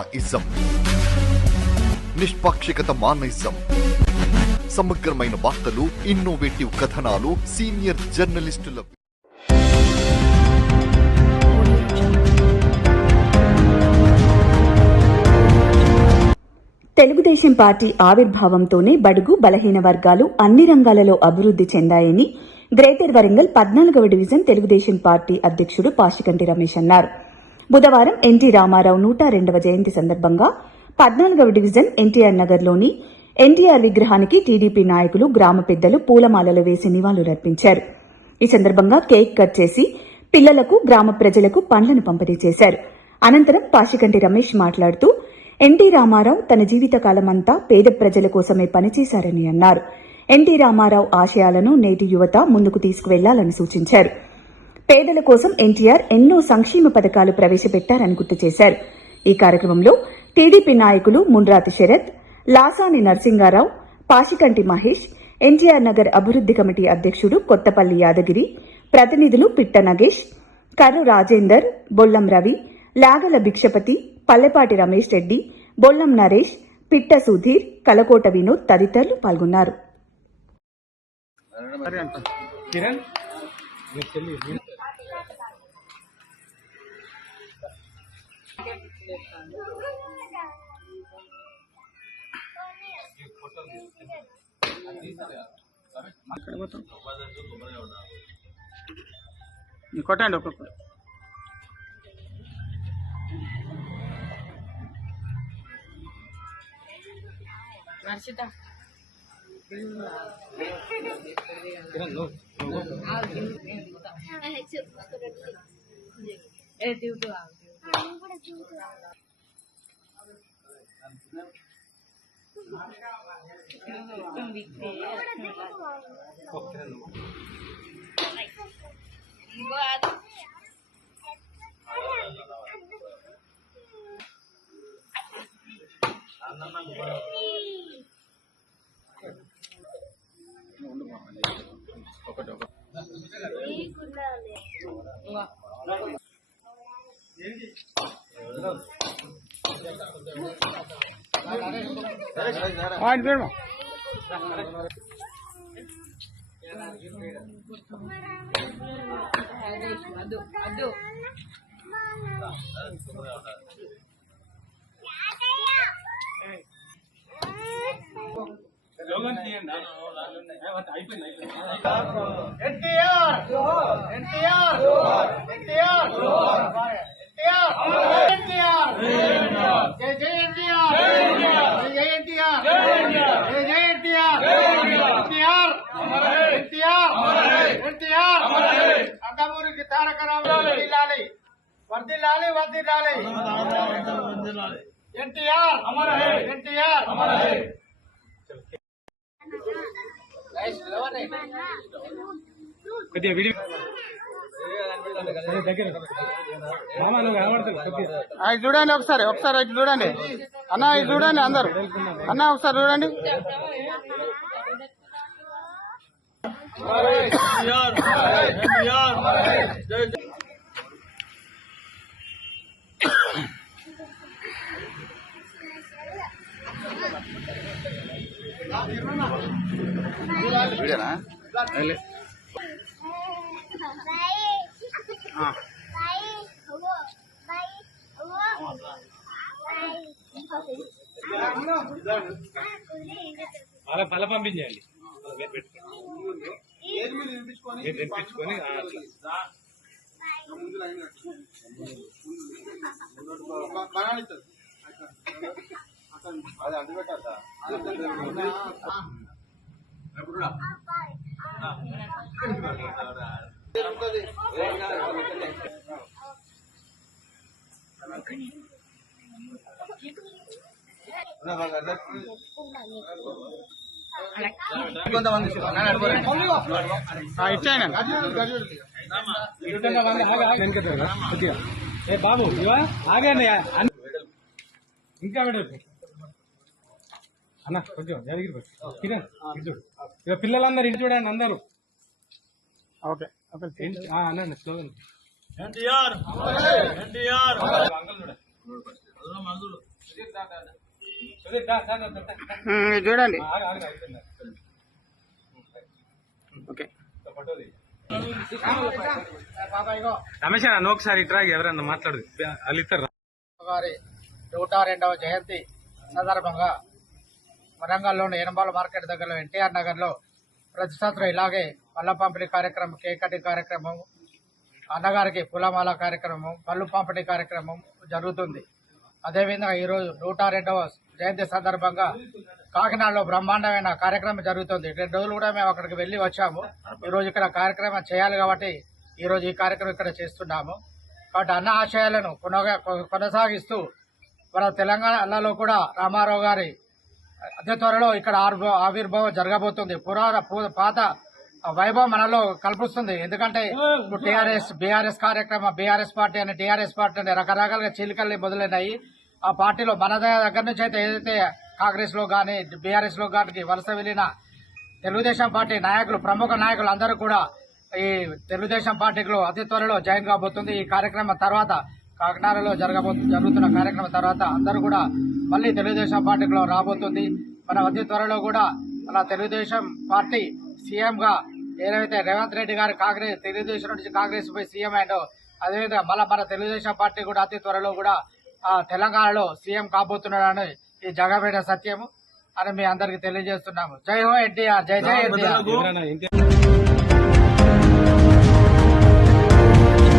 Ism నిష్పాక్షికత మానయిజం సమగ్రమైన వార్తలు, innovative కథనాలు, సీనియర్ జర్నలిస్టుల తెలుగుదేశం పార్టీ ఆవిర్భావంతోనే బడుగు బలహీన వర్గాలు అన్ని రంగాలలో అభివృద్ది చెందాయని గ్రేటర్ వరంగల్ 14వ డివిజన్ తెలుగుదేశం పార్టీ అధ్యక్షుడు పాషికంటి రమేష్ అన్నారు. బుధవారం ఎన్టీ రామారావు 102వ జయంతి సందర్భంగా 14వ డివిజన్ ఎన్టీఆర్ నగర్లోని ఎన్టీఆర్ విగ్రహానికి టీడీపీ నాయకులు, గ్రామ పెద్దలు పూలమాలలు వేసి నివాళులర్పించారు. ఈ సందర్భంగా కేక్ కట్ చేసి పిల్లలకు, గ్రామ ప్రజలకు పండ్లను పంపిణీ చేశారు. అనంతరం పాషికంటి రమేష్ మాట్లాడుతూ ఎన్టీ రామారావు తన జీవితకాలమంతా పేద ప్రజల కోసమే పనిచేశారని అన్నారు. ఎన్టీ రామారావు ఆశయాలను నేటి యువత ముందుకు తీసుకువెళ్లాలని సూచించారు. పేదల కోసం ఎన్టీఆర్ ఎన్నో సంక్షేమ పథకాలు ప్రవేశపెట్టారని గుర్తు చేశారు. ఈ కార్యక్రమంలో టీడీపీ నాయకులు ముండ్రాతి శరత్, లాసాని నరసింగారావు, పాషికంటి మహేష్, ఎన్టీఆర్ నగర్ అభివృద్ది కమిటీ అధ్యక్షుడు కొత్తపల్లి యాదగిరి, ప్రతినిధులు పిట్ట నగేష్, కర్రు రాజేందర్, బొల్లం రవి, లాగల భిక్షపతి, పల్లెపాటి రమేష్ రెడ్డి, బొల్లం నరేష్, పిట్ట సుధీర్, కలకోట వినోద్ తదితరులు పాల్గొన్నారు. కొట్టండి ఒక్కొక్క వర్షిత అంతమూరికి తారక రామారావు వర్ధిల్లాలి వర్ధిల్లాలి ఎన్టీఆర్ అమర్ హై ఎన్టీఆర్ అమర్ హై. చూడండి ఒకసారి ఇటు చూడండి అన్న, ఇది చూడండి అందరు అన్న, ఒకసారి చూడండి. అలా పల పంపించేయండి, వినిపించుకొని అది అంటు పెట్టాలి సార్. బాబు ఆగండి ఇంకా అన్న కొంచెం యాదగిరి కిరణ్ చూడు, ఇక పిల్లలందరూ ఇంటి చూడండి అందరూ. ఓకే అన్న స్లోగన్ ఎన్టీఆర్ ఎన్టీఆర్ అంకల్ చూడండి. సుధీర్, దా, దా, దా, దా. ఇది చూడండి. ఆగు, ఆగు, ఆగుతున్నా. ఓకే. ఫోటో తీ. బాబా ఇగో రమేష్ అన్న నువ్వు ఒకసారి ఇట్రా, ఎవరన్నా మాట్లాడు వాళ్ళు ఇస్తారు. గారి 102వ జయంతి సందర్భంగా వరంగల్లోని ఎనబాల మార్కెట్ దగ్గరలో ఎన్టీఆర్ నగర్ లో ప్రతి సంవత్సరం ఇలాగే పళ్ళ పంపిణీ కార్యక్రమం, కేక్ కటింగ్ కార్యక్రమం, అన్నగారికి పూలమాల కార్యక్రమం, పళ్ళు పంపిణీ కార్యక్రమం జరుగుతుంది. అదేవిధంగా ఈరోజు 102వ జయంతి సందర్భంగా కాకినాడలో బ్రహ్మాండమైన కార్యక్రమం జరుగుతుంది. 2 రోజులు కూడా మేము అక్కడికి వెళ్లి వచ్చాము. ఈ రోజు ఇక్కడ కార్యక్రమం చేయాలి కాబట్టి ఈ రోజు ఈ కార్యక్రమం ఇక్కడ చేస్తున్నాము. కాబట్టి అన్న ఆశయాలను కొనసాగిస్తూ మన తెలంగాణలో కూడా రామారావు గారి అతి త్వరలో ఇక్కడ ఆవిర్భావం జరగబోతుంది. పాత వైభవం మనలో కల్పిస్తుంది. ఎందుకంటే ఇప్పుడు బీఆర్ఎస్ కార్యక్రమం, బీఆర్ఎస్ పార్టీ అని, టీఆర్ఎస్ పార్టీ అని రకరకాలుగా చీలికల్ని మొదలైనాయి. ఆ పార్టీలో మన దగ్గర నుంచి అయితే ఏదైతే కాంగ్రెస్ లో గానీ బీఆర్ఎస్ లో గానీ వలస వెళ్లిన తెలుగుదేశం పార్టీ నాయకులు, ప్రముఖ నాయకులు అందరూ కూడా ఈ తెలుగుదేశం పార్టీలో అతి త్వరలో జాయిన్ కాబోతుంది. ఈ కార్యక్రమం తర్వాత కాకినాడలో జరుగుతున్న కార్యక్రమం తర్వాత అందరూ కూడా మళ్లీ తెలుగుదేశం పార్టీలో రాబోతుంది. మన అతి త్వరలో కూడా మన తెలుగుదేశం పార్టీ సీఎం గా ఏదైతే రేవంత్ రెడ్డి గారు తెలుగుదేశం నుంచి కాంగ్రెస్ పై సీఎం అయ్యాడో అదేవిధంగా మళ్ళీ మన తెలుగుదేశం పార్టీ కూడా అతి త్వరలో కూడా తెలంగాణలో సీఎం కాబోతున్నాడని ఈ జగబేట సత్యము అని మీ అందరికి తెలియజేస్తున్నాము. జై హో ఎన్టీఆర్, జై జై ఎన్టీఆర్.